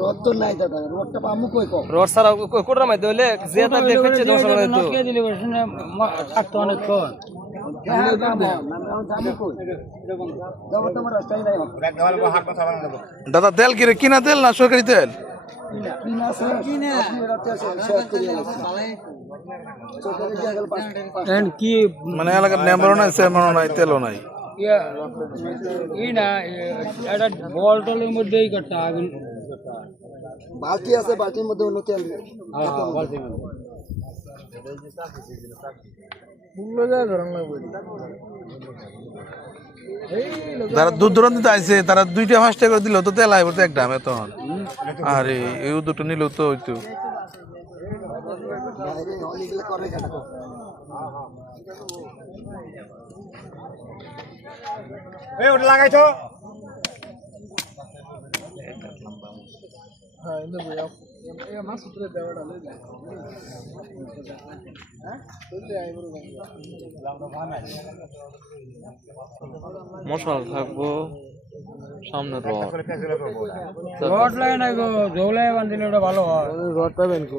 road তো নাই দাদা রোডটা পামু কই কম রোড সারা কোটার মধ্যে হলে যেটা দেখছে দর্শক তো থাকতো অনেক কম দাদা তেল কিরে কিনা তেল না সরকারি তেল কি মানে এলাকার নেম্বারও নাই চেয়ারম্যানও নাই তেলও নাই বল টলের মধ্যেই কাটটা আগুন বালতি আছে বালতির মধ্যে অন্য তেল যারা দূর দূরান্তে আইছে তারা 2টা 5টা করে দিল তো তেল আইব তো এক দামে তখন আরে এই দুটো নিল তো হইতো এই ওটা লাগাইছো হ্যাঁ ইন্দু ভাই এই মাছ উতরে দেওয়াটা লই যায় হ্যাঁ চলে আইবো মশাল থাকবো সামনে রড লাগে না গো জৌলাই বান্ধিলে ওটা ভালো হয় রড পাবেন কো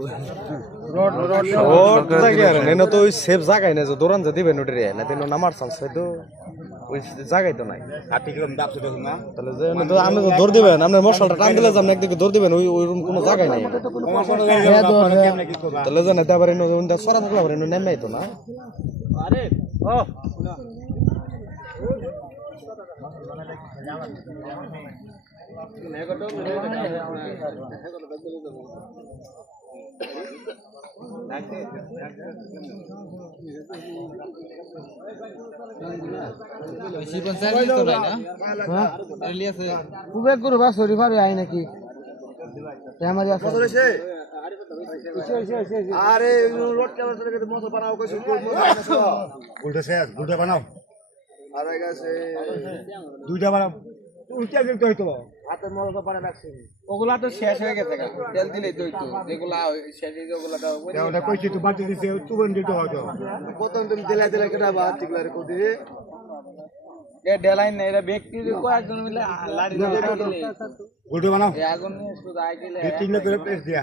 রড রড রড লাগে আর নেন তো ওই সেফ জায়গায় না যে দৌড়ান যদি বেন উঠে না তেন নামার চান্স হয় তো ওই জায়গায় তো নাই কাটি কিরম দাবছে দেখুন না তাহলে যে আপনি তো দৌড় দিবেন আপনার মশালটা টান দিলে আপনি একদিকে দৌড় দিবেন ওই ওই কোনো জায়গায় নাই তাহলে জানেন তারপরে সরা থাকলে আবার নেমে তো না আরে ও আরে রোড কেমন চলে গেছে মতো বানাও কইছো গুলটা শেষ গুলটা বানাও আর গেছে 2টা বানাও উল্টা দিতে হইতো হাতের মরো পারে রাখছে ওগুলা তো শেষ হয়ে গেছে তেল দিলেই তো হইতো যেগুলা শেষ হয়ে ওগুলা দাও ওটা কইছি তো বাতি দিছে তুবন দিতে হয়তো কত তুমি দিলা দিলা কেটা বাদ ঠিকলারে কোদি এ ডেলাইন না এরা ব্যক্তি কয়েকজন মিলে লাড়ি গুলটা বানাও আগুন নিয়ে শুধু আই গেলে 3 করে প্রেস দিয়া